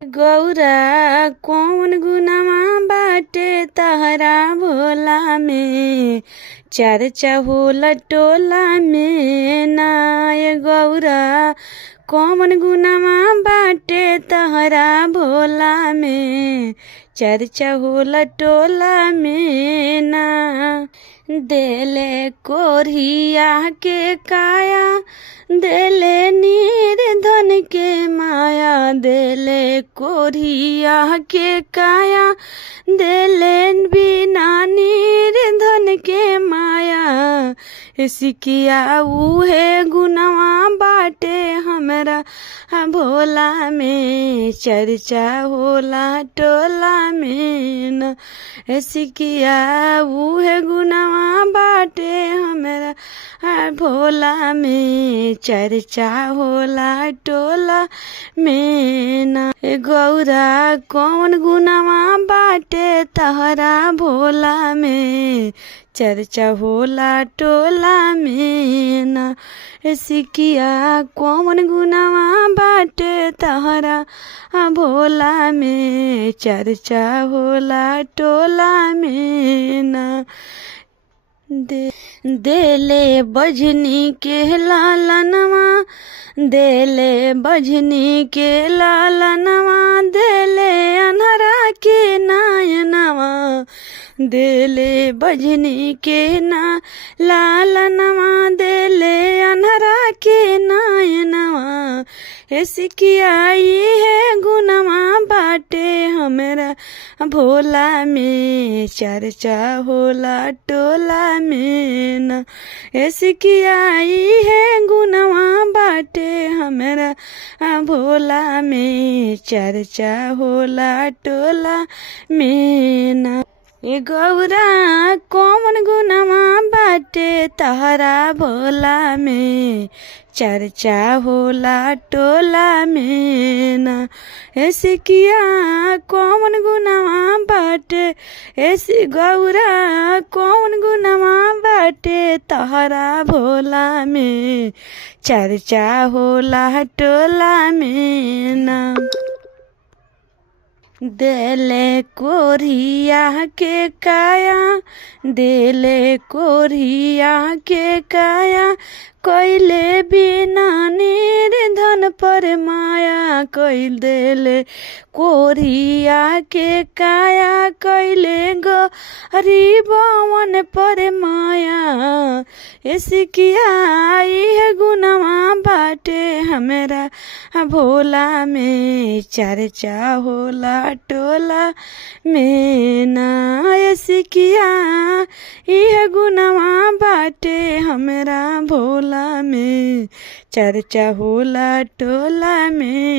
गौरा कौन गुनामा बाटे तहरा भोला में, चर्चा होला टोला में नाय। गौरा कौन गुनामा बाटे तहरा भोला में, चर्चा होला टोला में ना। देले कोरिया के काया, देले निर्धन के माया, देले कोरिया के काया, देले बिना निर्धन के माया। सिकिया उहे गुनवा बाटे हमरा भोला में, चर्चा होला टोला में न। सिकिया उहे गुनवा बाटे हमरा भोला में, चर्चा होला टोला में न। गौरा कौन गुनवा बाटे तहरा भोला में, चर्चा होला टोला में न। सिकिया कौन गुनवा बाटे तहरा भोला में, चर्चा होला टोला में न। देले बजनी के लालनवा, देले बजनी के लालनवा, देले अनहरा के नायनवा, देले बजनी के ना लालनवा, देले अनहरा के नायनवा। सिकिया है गुनवा बाटे हमरा भोला में, चर्चा होला टोला में न। सिकिया है गुनवा बाटे हमरा भोला में, चर्चा होला टोला में न। गौरा कौन गुनवा बाटे तहरा भोला में, चर्चा होला टोला में न। सिकिया कौन गुनवा बाटे, ऐसी गौरा कौन गुनवा बाटे तहरा भोला में, चर्चा होला टोला में न। देले कोरिया के काया, देले कोरिया के काया, कोइले बिना निर्धन पर माया। कोइल देले कोरिया के काया, कोइले गरीबवन पर माया। सिकिया है गुनवा बाटे हमरा भोला में, चर्चा होला टोला में ना। सिकिया है गुनवा बाटे हमरा भोला में, चर्चा होला टोला में।